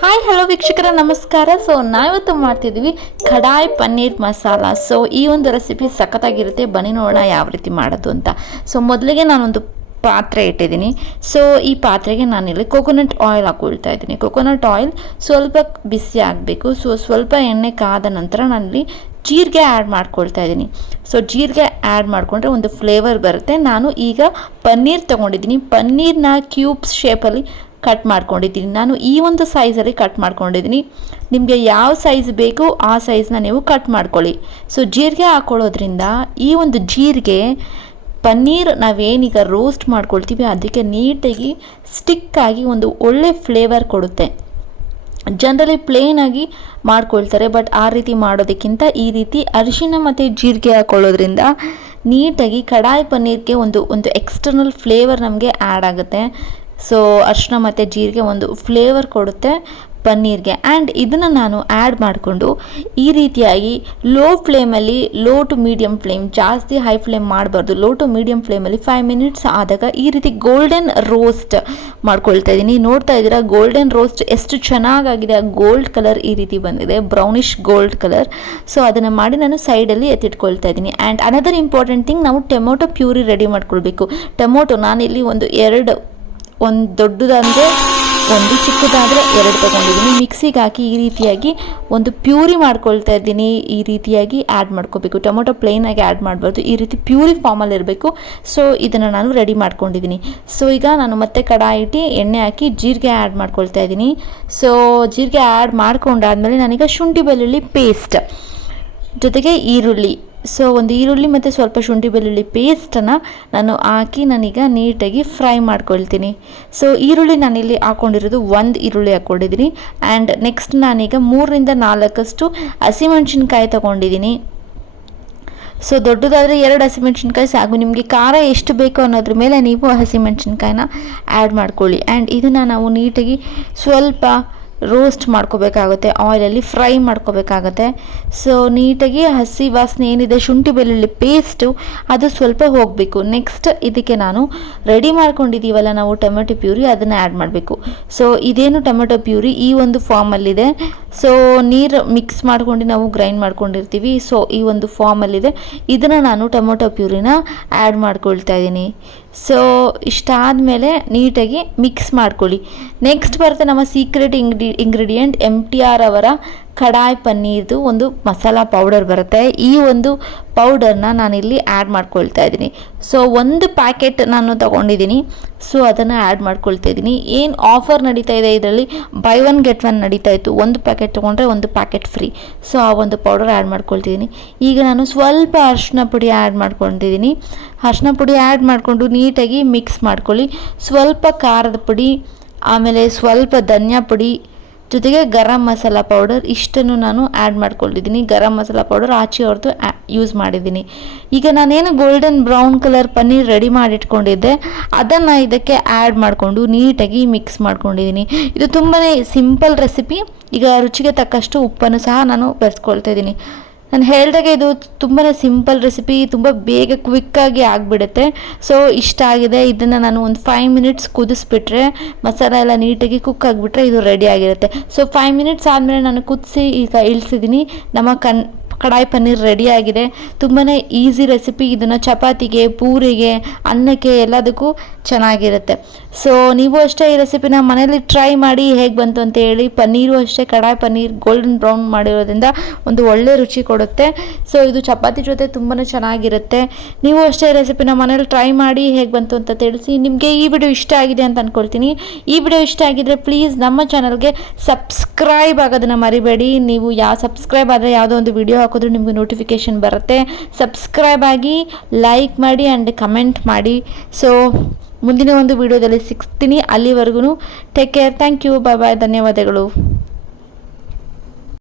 Hi hello ವೀಕ್ಷಕರ, ನಮಸ್ಕಾರ. So ನಾವಿವತ್ತು ಮಾಡ್ತಿದ್ವಿ ಕಡಾಯ್ ಪನ್ನೀರ್ ಮಸಾಲ. ಸೊ ಈ ಒಂದು ರೆಸಿಪಿ ಸಖತ್ತಾಗಿರುತ್ತೆ. ಬನ್ನಿ ನೋಡೋಣ ಯಾವ ರೀತಿ ಮಾಡೋದು ಅಂತ. ಸೊ ಮೊದಲಿಗೆ ನಾನೊಂದು ಪಾತ್ರೆ ಇಟ್ಟಿದ್ದೀನಿ. ಸೊ ಈ ಪಾತ್ರೆಗೆ ನಾನಿಲ್ಲಿ ಕೊಕೊನಟ್ ಆಯಿಲ್ ಹಾಕೊಳ್ತಾ ಇದ್ದೀನಿ. ಕೊಕೊನಟ್ ಆಯಿಲ್ ಸ್ವಲ್ಪ ಬಿಸಿ ಆಗಬೇಕು. ಸೊ ಸ್ವಲ್ಪ ಎಣ್ಣೆ ಕಾದ ನಂತರ ನಾನಿಲ್ಲಿ ಜೀರಿಗೆ ಆ್ಯಡ್ ಮಾಡ್ಕೊಳ್ತಾ ಇದ್ದೀನಿ. ಸೊ ಜೀರಿಗೆ ಆ್ಯಡ್ ಮಾಡಿಕೊಂಡ್ರೆ ಒಂದು ಫ್ಲೇವರ್ ಬರುತ್ತೆ. ನಾನು ಈಗ ಪನ್ನೀರ್ ತೊಗೊಂಡಿದ್ದೀನಿ. ಪನ್ನೀರ್ನ ಕ್ಯೂಬ್ಸ್ ಶೇಪಲ್ಲಿ ಕಟ್ ಮಾಡ್ಕೊಂಡಿದ್ದೀನಿ. ನಾನು ಈ ಒಂದು ಸೈಜಲ್ಲಿ ಕಟ್ ಮಾಡ್ಕೊಂಡಿದ್ದೀನಿ. ನಿಮಗೆ ಯಾವ ಸೈಜ್ ಬೇಕು ಆ ಸೈಜ್ನ ನೀವು ಕಟ್ ಮಾಡ್ಕೊಳ್ಳಿ. ಸೊ ಜೀರಿಗೆ ಹಾಕೊಳ್ಳೋದ್ರಿಂದ ಈ ಒಂದು ಜೀರಿಗೆ ಪನ್ನೀರ್ ನಾವೇನೀಗ ರೋಸ್ಟ್ ಮಾಡ್ಕೊಳ್ತೀವಿ, ಅದಕ್ಕೆ ನೀಟಾಗಿ ಸ್ಟಿಕ್ಕಾಗಿ ಒಂದು ಒಳ್ಳೆ ಫ್ಲೇವರ್ ಕೊಡುತ್ತೆ. ಜನರಲಿ ಪ್ಲೇನಾಗಿ ಮಾಡ್ಕೊಳ್ತಾರೆ ಬಟ್ ಆ ರೀತಿ ಮಾಡೋದಕ್ಕಿಂತ ಈ ರೀತಿ ಅರಿಶಿನ ಮತ್ತು ಜೀರಿಗೆ ಹಾಕೊಳ್ಳೋದ್ರಿಂದ ನೀಟಾಗಿ ಕಡಾಯಿ ಪನ್ನೀರ್ಗೆ ಒಂದು ಒಂದು ಎಕ್ಸ್ಟರ್ನಲ್ ಫ್ಲೇವರ್ ನಮಗೆ ಆ್ಯಡ್ ಆಗುತ್ತೆ. ಸೊ ಅರಿಶಿನ ಮತ್ತು ಜೀರಿಗೆ ಒಂದು ಫ್ಲೇವರ್ ಕೊಡುತ್ತೆ ಪನ್ನೀರ್ಗೆ. ಆ್ಯಂಡ್ ಇದನ್ನು ನಾನು ಆ್ಯಡ್ ಮಾಡಿಕೊಂಡು ಈ ರೀತಿಯಾಗಿ ಲೋ ಫ್ಲೇಮಲ್ಲಿ ಲೋ ಟು ಮೀಡಿಯಮ್ ಫ್ಲೇಮ್ ಜಾಸ್ತಿ ಹೈ ಫ್ಲೇಮ್ ಮಾಡಬಾರ್ದು. ಲೋ ಟು ಮೀಡಿಯಮ್ ಫ್ಲೇಮಲ್ಲಿ ಫೈವ್ ಮಿನಿಟ್ಸ್ ಆದಾಗ ಈ ರೀತಿ ಗೋಲ್ಡನ್ ರೋಸ್ಟ್ ಮಾಡ್ಕೊಳ್ತಾ ಇದ್ದೀನಿ ನೋಡ್ತಾ ಇದ್ದೀರಾ ಗೋಲ್ಡನ್ ರೋಸ್ಟ್ ಎಷ್ಟು ಚೆನ್ನಾಗಾಗಿದೆ. ಆ ಗೋಲ್ಡ್ ಕಲರ್ ಈ ರೀತಿ ಬಂದಿದೆ. ಬ್ರೌನಿಷ್ ಗೋಲ್ಡ್ ಕಲರ್ ಸೊ ಅದನ್ನು ಮಾಡಿ ನಾನು ಸೈಡಲ್ಲಿ ಎತ್ತಿಟ್ಕೊಳ್ತಾ ಇದ್ದೀನಿ ಆ್ಯಂಡ್ ಅನದರ್ ಇಂಪಾರ್ಟೆಂಟ್ ಥಿಂಗ್ ನಾವು ಟೊಮೊಟೊ ಪ್ಯೂರಿ ರೆಡಿ ಮಾಡ್ಕೊಳ್ಬೇಕು. ಟೊಮೊಟೊ ನಾನಿಲ್ಲಿ ಒಂದು ಎರಡು ಒಂದು ದೊಡ್ಡದಂದರೆ, ಒಂದು ಚಿಕ್ಕದಾದರೆ ಎರಡು ತೊಗೊಂಡಿದ್ದೀನಿ. ಮಿಕ್ಸಿಗೆ ಹಾಕಿ ಈ ರೀತಿಯಾಗಿ ಒಂದು ಪ್ಯೂರಿ ಮಾಡ್ಕೊಳ್ತಾ ಇದ್ದೀನಿ. ಈ ರೀತಿಯಾಗಿ ಆ್ಯಡ್ ಮಾಡ್ಕೋಬೇಕು. ಟೊಮೊಟೊ ಪ್ಲೇನಾಗಿ ಆ್ಯಡ್ ಮಾಡಬಾರ್ದು. ಈ ರೀತಿ ಪ್ಯೂರಿ ಫಾರ್ಮಲ್ಲಿ ಇರಬೇಕು. ಸೊ ಇದನ್ನು ನಾನು ರೆಡಿ ಮಾಡ್ಕೊಂಡಿದ್ದೀನಿ. ಸೊ ಈಗ ನಾನು ಮತ್ತೆ ಕಡಾಯಿ ಇಟ್ಟು ಎಣ್ಣೆ ಹಾಕಿ ಜೀರಿಗೆ ಆ್ಯಡ್ ಮಾಡ್ಕೊಳ್ತಾ ಇದ್ದೀನಿ. ಸೊ ಜೀರಿಗೆ ಆ್ಯಡ್ ಮಾಡ್ಕೊಂಡಾದ್ಮೇಲೆ ನಾನೀಗ ಶುಂಠಿ ಬೆಳ್ಳುಳ್ಳಿ ಪೇಸ್ಟ್ ಜೊತೆಗೆ ಈರುಳ್ಳಿ. ಸೊ ಒಂದು ಈರುಳ್ಳಿ ಮತ್ತು ಸ್ವಲ್ಪ ಶುಂಠಿ ಬೆಳ್ಳುಳ್ಳಿ ಪೇಸ್ಟನ್ನು ನಾನು ಹಾಕಿ ನಾನೀಗ ನೀಟಾಗಿ ಫ್ರೈ ಮಾಡ್ಕೊಳ್ತೀನಿ. ಸೊ ಈರುಳ್ಳಿ ನಾನಿಲ್ಲಿ ಹಾಕ್ಕೊಂಡಿರೋದು ಒಂದು ಈರುಳ್ಳಿ ಹಾಕ್ಕೊಂಡಿದ್ದೀನಿ ಆ್ಯಂಡ್ ನೆಕ್ಸ್ಟ್ ನಾನೀಗ ಮೂರರಿಂದ ನಾಲ್ಕಷ್ಟು ಹಸಿಮೆಣ್ಸಿನ್ಕಾಯಿ ತೊಗೊಂಡಿದ್ದೀನಿ. ಸೊ ದೊಡ್ಡದಾದರೆ ಎರಡು ಹಸಿಮೆಣ್ಸಿನ್ಕಾಯಿ ಸಾಕು. ನಿಮಗೆ ಖಾರ ಎಷ್ಟು ಬೇಕು ಅನ್ನೋದ್ರ ಮೇಲೆ ನೀವು ಹಸಿಮೆಣ್ಸಿನ್ಕಾಯಿನ ಆ್ಯಡ್ ಮಾಡ್ಕೊಳ್ಳಿ. ಆ್ಯಂಡ್ ಇದನ್ನು ನಾವು ನೀಟಾಗಿ ಸ್ವಲ್ಪ ರೋಸ್ಟ್ ಮಾಡ್ಕೋಬೇಕಾಗುತ್ತೆ ಆಯಿಲಲ್ಲಿ ಫ್ರೈ ಮಾಡ್ಕೋಬೇಕಾಗತ್ತೆ. ಸೊ ನೀಟಾಗಿ ಹಸಿ ವಾಸನೆ ಏನಿದೆ, ಶುಂಠಿ ಬೆಳ್ಳುಳ್ಳಿ ಪೇಸ್ಟು ಅದು ಸ್ವಲ್ಪ ಹೋಗಬೇಕು. ನೆಕ್ಸ್ಟ್ ಇದಕ್ಕೆ ನಾನು ರೆಡಿ ಮಾಡ್ಕೊಂಡಿದ್ದೀವಲ್ಲ ನಾವು ಟೊಮೆಟೊ ಪ್ಯೂರಿ, ಅದನ್ನು ಆ್ಯಡ್ ಮಾಡಬೇಕು. ಸೊ ಇದೇನು ಟೊಮೆಟೊ ಪ್ಯೂರಿ? ಈ ಒಂದು ಫಾರ್ಮಲ್ಲಿದೆ ಸೊ ನೀರು ಮಿಕ್ಸ್ ಮಾಡ್ಕೊಂಡು ನಾವು ಗ್ರೈಂಡ್ ಮಾಡ್ಕೊಂಡಿರ್ತೀವಿ. ಸೊ ಈ ಒಂದು ಫಾರ್ಮಲ್ಲಿದೆ ಇದನ್ನು ನಾನು ಟೊಮೊಟೊ ಪ್ಯೂರಿನ ಆ್ಯಡ್ ಮಾಡ್ಕೊಳ್ತಾ ಇದ್ದೀನಿ. ಸೊ ಇಷ್ಟಾದಮೇಲೆ ನೀಟಾಗಿ ಮಿಕ್ಸ್ ಮಾಡ್ಕೊಳ್ಳಿ. ನೆಕ್ಸ್ಟ್ ಬರುತ್ತೆ ನಮ್ಮ ಸೀಕ್ರೆಟ್ ಇಂಗ್ರಿ ಇಂಗ್ರೀಡಿಯೆಂಟ್ ಎಂ ಟಿ ಆರ್ ಅವರ ಕಡಾಯಿ ಪನ್ನೀರ್ದು ಒಂದು ಮಸಾಲ ಪೌಡರ್ ಬರುತ್ತೆ. ಈ ಒಂದು ಪೌಡರ್ನ ನಾನಿಲ್ಲಿ ಆ್ಯಡ್ ಮಾಡ್ಕೊಳ್ತಾ ಇದ್ದೀನಿ. ಸೊ ಒಂದು ಪ್ಯಾಕೆಟ್ ನಾನು ತೊಗೊಂಡಿದ್ದೀನಿ. ಸೊ ಅದನ್ನು ಆ್ಯಡ್ ಮಾಡ್ಕೊಳ್ತಾ ಇದ್ದೀನಿ. ಏನು ಆಫರ್ ನಡೀತಾ ಇದೆ ಇದರಲ್ಲಿ? ಬೈ ಒನ್ ಗೆಟ್ ಒನ್ ನಡೀತಾ ಇತ್ತು. ಒಂದು ಪ್ಯಾಕೆಟ್ ತೊಗೊಂಡ್ರೆ ಒಂದು ಪ್ಯಾಕೆಟ್ ಫ್ರೀ ಸೊ ಆ ಒಂದು ಪೌಡರ್ ಆ್ಯಡ್ ಮಾಡ್ಕೊಳ್ತಿದ್ದೀನಿ. ಈಗ ನಾನು ಸ್ವಲ್ಪ ಅರಿಶಿನ ಪುಡಿ ಆ್ಯಡ್ ಮಾಡ್ಕೊತಿದ್ದೀನಿ ಅರ್ಶಿನ ಪುಡಿ ಆ್ಯಡ್ ಮಾಡಿಕೊಂಡು ನೀಟಾಗಿ ಮಿಕ್ಸ್ ಮಾಡ್ಕೊಳ್ಳಿ. ಸ್ವಲ್ಪ ಖಾರದ ಪುಡಿ, ಆಮೇಲೆ ಸ್ವಲ್ಪ ಧನಿಯಾ ಪುಡಿ ಜೊತೆಗೆ ಗರಂ ಮಸಾಲ ಪೌಡರ್ ಇಷ್ಟನ್ನು ನಾನು ಆ್ಯಡ್ ಮಾಡ್ಕೊಂಡಿದ್ದೀನಿ ಗರಂ ಮಸಾಲ ಪೌಡರ್ ಆಚೆ ಹೊರತು ಯೂಸ್ ಮಾಡಿದ್ದೀನಿ. ಈಗ ನಾನೇನು golden brown colour paneer ready ಮಾಡಿಟ್ಕೊಂಡಿದ್ದೆ. ಅದನ್ನು ಇದಕ್ಕೆ ಆ್ಯಡ್ ಮಾಡಿಕೊಂಡು ನೀಟಾಗಿ ಮಿಕ್ಸ್ ಮಾಡ್ಕೊಂಡಿದ್ದೀನಿ. ಇದು ತುಂಬಾ ಸಿಂಪಲ್ ರೆಸಿಪಿ ಈಗ ರುಚಿಗೆ ತಕ್ಕಷ್ಟು ಉಪ್ಪನ್ನು ಸಹ ನಾನು ಬೆರೆಸ್ಕೊಳ್ತಾ ಇದ್ದೀನಿ ನಾನು ಹೇಳಿದಾಗೆ ಇದು ತುಂಬಾ ಸಿಂಪಲ್ ರೆಸಿಪಿ, ತುಂಬ ಬೇಗ ಕ್ವಿಕ್ಕಾಗಿ ಆಗಿಬಿಡುತ್ತೆ. ಸೊ ಇಷ್ಟ ಆಗಿದೆ. ಇದನ್ನು ನಾನು ಒಂದು ಫೈವ್ ಮಿನಿಟ್ಸ್ ಕುದಿಸ್ಬಿಟ್ರೆ, ಮಸಾಲ ಎಲ್ಲ ನೀಟಾಗಿ ಕುಕ್ ಆಗಿಬಿಟ್ರೆ ಇದು ರೆಡಿ ಆಗಿರುತ್ತೆ. ಸೊ ಫೈವ್ ಮಿನಿಟ್ಸ್ ಆದಮೇಲೆ ನಾನು ಕುದಿಸಿ ಈಗ ಇಳಿಸಿದ್ದೀನಿ ನಮ್ಮ ಕನ್ ಕಡಾಯಿ ಪನ್ನೀರ್ ರೆಡಿಯಾಗಿದೆ ತುಂಬಾ ಈಸಿ ರೆಸಿಪಿ ಇದನ್ನು ಚಪಾತಿಗೆ, ಪೂರಿಗೆ, ಅನ್ನಕ್ಕೆ ಎಲ್ಲದಕ್ಕೂ ಚೆನ್ನಾಗಿರುತ್ತೆ. ಸೊ ನೀವು ಅಷ್ಟೇ ಈ ರೆಸಿಪಿನ ಮನೇಲಿ ಟ್ರೈ ಮಾಡಿ ಹೇಗೆ ಬಂತು ಅಂತ ಹೇಳಿ ಪನ್ನೀರು ಅಷ್ಟೇ, ಕಡಾಯಿ ಪನ್ನೀರ್ ಗೋಲ್ಡನ್ ಬ್ರೌನ್ ಮಾಡಿರೋದ್ರಿಂದ ಒಂದು ಒಳ್ಳೆ ರುಚಿ ಕೊಡುತ್ತೆ. ಸೊ ಇದು ಚಪಾತಿ ಜೊತೆ ತುಂಬಾ ಚೆನ್ನಾಗಿರುತ್ತೆ. ನೀವು ಅಷ್ಟೇ ರೆಸಿಪಿನ ಮನೇಲಿ ಟ್ರೈ ಮಾಡಿ ಹೇಗೆ ಬಂತು ಅಂತ ತಿಳಿಸಿ ನಿಮಗೆ ಈ ವಿಡಿಯೋ ಇಷ್ಟ ಆಗಿದೆ ಅಂತ ಅಂದ್ಕೊಳ್ತೀನಿ ಈ ವಿಡಿಯೋ ಇಷ್ಟ ಆಗಿದ್ರೆ ಪ್ಲೀಸ್ ನಮ್ಮ ಚಾನಲ್ಗೆ ಸಬ್ಸ್ಕ್ರೈಬ್ ಆಗೋದನ್ನು ಮರಿಬೇಡಿ. ನೀವು ಯಾವ ಸಬ್ಸ್ಕ್ರೈಬ್ ಆದರೆ ಯಾವುದೋ ಒಂದು ವಿಡಿಯೋ ಹಾಕಿದ್ರು ನಿಮಗೆ ನೋಟಿಫಿಕೇಷನ್ ಬರುತ್ತೆ. ಸಬ್ಸ್ಕ್ರೈಬ್ ಆಗಿ ಲೈಕ್ ಮಾಡಿ ಆ್ಯಂಡ್ ಕಮೆಂಟ್ ಮಾಡಿ. ಸೊ ಮುಂದಿನ ಒಂದು ವಿಡಿಯೋದಲ್ಲಿ ಸಿಗ್ತೀನಿ. ಅಲ್ಲಿವರೆಗೂ take care thank you bye bye ಧನ್ಯವಾದಗಳು.